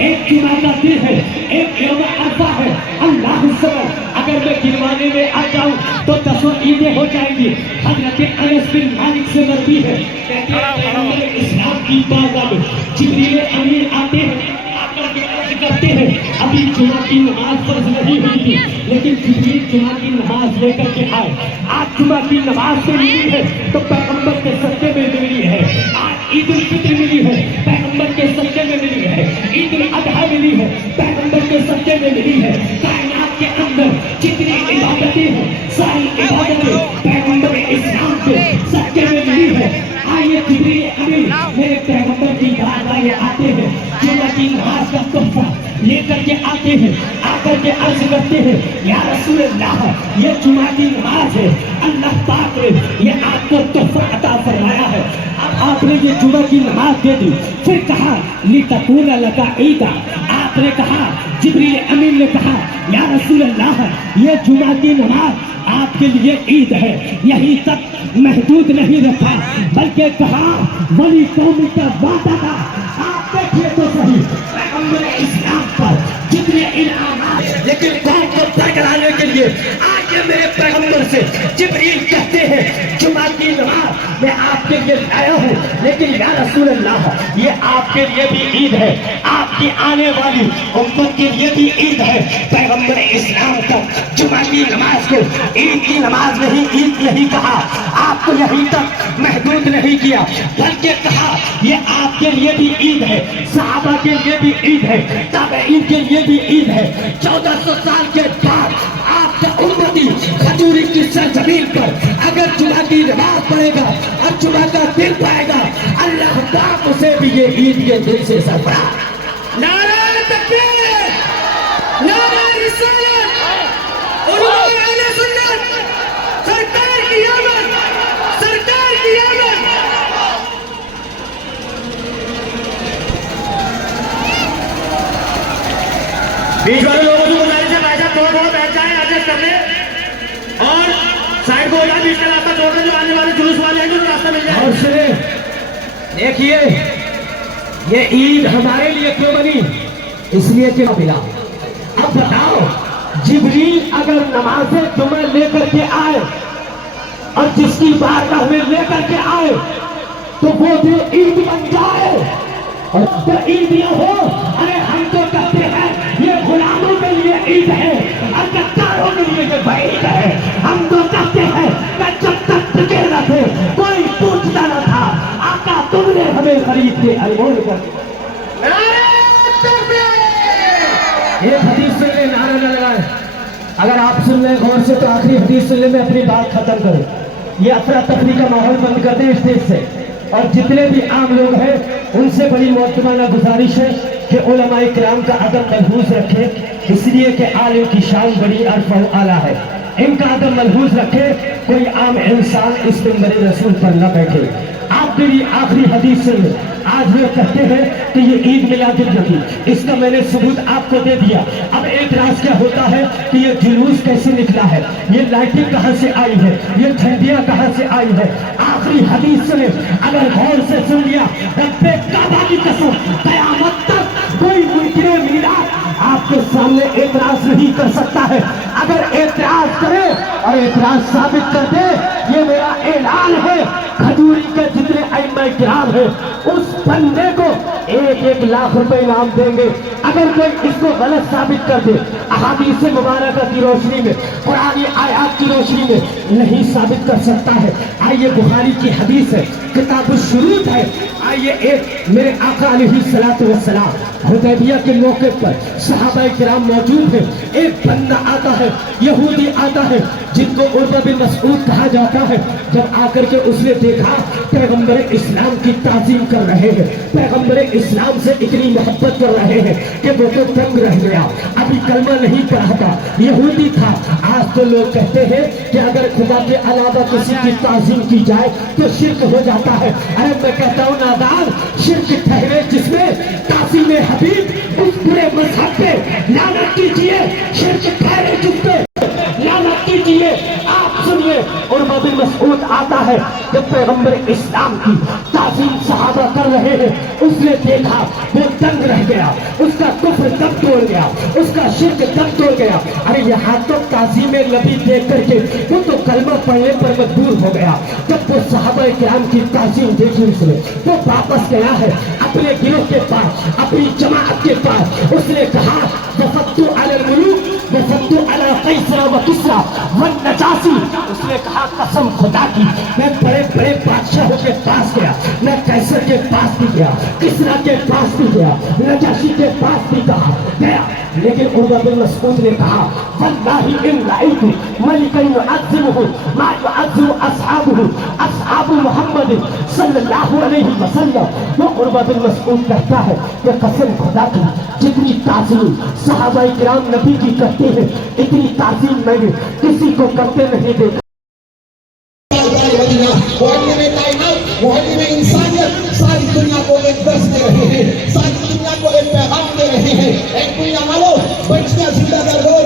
ایک جمعہ کا دن ہے، ایک یوم عرفہ ہے، اللہ سبحانہ اگر میں گنوانے میں آ جاؤں تو 10 عیدیں ہو جائیں گی۔ حضرت انس بن مالک سے مروی ہے، کہتے ہیں پیغمبر اسلام کی بارگاہ میں جبریل امین آتے ہیں، آ کر کے عرض کرتے ہیں ابھی جمعہ کی نماز فرض نہیں ہوئی تھی لیکن جبریل جمعہ کی نماز لے کر کے آئے، آج جمعہ کی نماز سے ملی ہے تو پیغمبر کے صدقے میں ملی ہے، آج عید الفطر ملی ہے پیغمبر کے صدقے میں ملی ہے، عید الاضحیٰ ملی ہے پیغمبر کے صدقے میں ملی ہے۔ کائنات کے اندر جتنی عبادتیں ہیں ساری عبادتیں پیغمبر اسلام کے صدقے میں ملی ہے۔ آئیے جبریل امین میرے پیغمبر کی بارگاہ میں آتے ہیں، جمعہ کی نماز کا تحفہ لے کر کے آتے ہیں، آ کر کے عرض کرتے ہیں یا رسول اللہ یہ جمعہ کی نماز ہے، اللہ پاک نے یہ آپ کو تحفہ عطا فرمایا ہے، اب آپ نے یہ جمعہ کی نماز دے دی۔ پھر کہا لِتَكُونَ لَكَ عِيدًا، آپ نے کہا جبریل امین نے کہا یا رسول اللہ یہ جمعہ کی نماز آپ کے لیے عید ہے، یہیں تک محدود نہیں رکھا بلکہ کہا ولی قوم کا وعدہ تھا۔ آپ دیکھیے تو صحیح پیغمبر اسلام پر جتنے انعامات، لیکن قوم کو بہکانے کے لیے آگے میرے پیغمبر سے جبریل کہتے ہیں جمعہ کی نماز میں آپ کے لیے لایا ہوں لیکن یا رسول اللہ یہ آپ کے لیے بھی عید ہے، آپ کی آنے والی امت کے لیے بھی عید ہے۔ پیغمبر اسلام کا جمعہ کی نماز کو عید کی نماز نہیں، عید نہیں کہا، آپ کو یہیں تک محدود نہیں کیا بلکہ کہا یہ آپ کے لیے بھی عید ہے، صحابہ کے لیے بھی عید ہے، تابعین کے لیے بھی عید ہے۔ 1400 سال کے بعد آپ کا امتی کھجوری کی سرزمین پر اگر جمعہ کی نماز پڑھے گا اور جمعہ کا دن پائے گا اللہ پاک اسے بھی یہ عید کے دن سے سرفراز۔ نعرہ تکبیر، نعرہ رسالت، علماء اہل سنت، سرکار کی آمد، سرکار کی آمد۔ بیچ والے لوگوں کو گزارش ہے بھائی صاحب تھوڑا تھوڑا بیٹھ جائیں ایڈجسٹ کر لیں اور سائڈ کو ہو جائے، بیچ کا راستہ چھوڑ دیں، جو آنے والے جلوس والے ہیں جو راستہ مل جائے۔ اور سنیں دیکھیے یہ عید ہمارے لیے کیوں بنی؟ اس لیے کہ ملا۔ اب بتاؤ جبریل اگر نماز جمعہ لے کر کے آئے اور جس کی بارگاہ میں لے کر کے آئے تو وہ بھی عید بن جائے اور جب عیدیاں ہو، ارے ہم تو کہتے ہیں یہ غلاموں کے لیے عید ہے اور گداروں کے لیے یہ بعید ہے۔ ہم تو کہتے ہیں کہ جب تک ٹکے نہ تھے کوئی پوچھتا نہ تھا، آقا تم نے ہمیں خرید کے انمول کر دیا۔ ایک حدیث سن لیں، نعرہ نہ لگائیں، اگر آپ سن لیں غور سے تو آخری حدیث سن لیں، میں اپنی بات ختم کروں۔ یہ افراتفری کا ماحول بند کر دیں اسٹیج سے، اور جتنے بھی عام لوگ ہیں ان سے بڑی معتمانہ گزارش ہے کہ علماء کرام کا ادب ملحوظ رکھے، اس لیے کہ عالم کی شان بڑی عرف و اعلیٰ ہے، ان کا ادب ملحوظ رکھے، کوئی عام انسان اس منبر رسول پر نہ بیٹھے۔ آپ میری آخری حدیث سے آج وہ کہتے ہیں کہ یہ عید میلاد النبی، اس کا میں نے ثبوت آپ کو دے دیا۔ اب اعتراض کیا ہوتا ہے کہ یہ جلوس کیسے نکلا ہے، یہ لائٹنگ کہاں سے آئی ہے، یہ جھنڈیاں کہاں سے آئی ہے۔ آخری حدیث سنے، اگر غور سے سن لیا، رب کعبہ کی قسم قیامت تک کوئی منکر میلاد آپ کے سامنے اعتراض نہیں کر سکتا ہے۔ اگر اعتراض کرے اور اعتراض ثابت کر دے، یہ میرا اعلان ہے، کھجوری کے جتنے ائمہ کرام ہیں اس بندے کو 1-1 لاکھ روپے انعام دیں گے اگر کوئی اس کو غلط ثابت کر دے، احادیث مبارکہ کی روشنی میں، قرآنی آیات کی روشنی میں نہیں ثابت کر سکتا ہے۔ آئیے بخاری کی حدیث ہے، کتاب الشروط ہے، آئیے ایک میرے آقا علیہ الصلوۃ والسلام حدیبیہ کے موقع پر صحابہ کرام موجود ہیں، ایک بندہ آتا ہے، یہودی آتا ہے جن کو عروہ بن مسعود کہا جاتا ہے۔ جب آ کر کے اس نے دیکھا پیغمبر اسلام کی تعظیم کر رہے ہیں، پیغمبر اسلام سے اتنی محبت کر رہے ہیں کہ وہ تو دنگ رہ گیا، ابھی کلمہ نہیں پڑھا تھا، یہودی تھا۔ آج تو لوگ کہتے ہیں کہ اگر خدا کے علاوہ کسی کی تعظیم کی جائے تو شرک ہو جاتا ہے۔ ارے میں کہتا ہوں نادان، شرک ٹھہرے جس میں تعظیم حبیب، اس برے مذہب پہ لعنت کیجیے، شرک ٹھہرے جس پہ لعنت کیجیے۔ آپ سنیے، عروہ بن مسعود آتا ہے ہے کہ پیغمبر اسلام کی تعظیم صحابہ کر رہے ہیں، اس نے دیکھا وہ دنگ رہ گیا، اس کا کفر دم توڑ گیا، اس کا شرک دم توڑ گیا۔ ارے یہاں تو تعظیم نبی دیکھ کر کے وہ تو کلمہ پڑھنے پر مجبور ہو گیا۔ جب وہ صحابہ کرام کی تعظیم دیکھی اس نے، وہ واپس گیا ہے اپنے گروہ کے پاس، اپنی جماعت کے پاس۔ اس نے کہا وفدت علی الملوک وفدت علی قیصر و کسریٰ والنجاشی، اس نے کہا قسم خدا کی میں بڑے بڑے بادشاہوں کے پاس گیا، میں قیصر کے پاس بھی گیا، کسریٰ کے پاس بھی گیا، نجاشی کے پاس بھی گیا، لیکن عروہ بن مسعود نے کہا واللہ ان رأیت ملکا یعظمہ ما یعظم اصحابہ اصحاب محمد صلی اللہ علیہ وسلم۔ وہ عروہ بن مسعود کہتا ہے کہ قسم خدا کی جتنی تعظیم صحابہ کرام نبی کی کرتے ہیں اتنی تعظیم میں نے کسی کو کرتے نہیں دیکھا۔ معلم کائنات، معلم انسانیت، ساری دنیا کو ایک درس دے رہے ہیں، ساری دنیا کو ایک پیغام دے رہے ہیں۔ ایک دنیا والو بچیاں زندہ کر دو،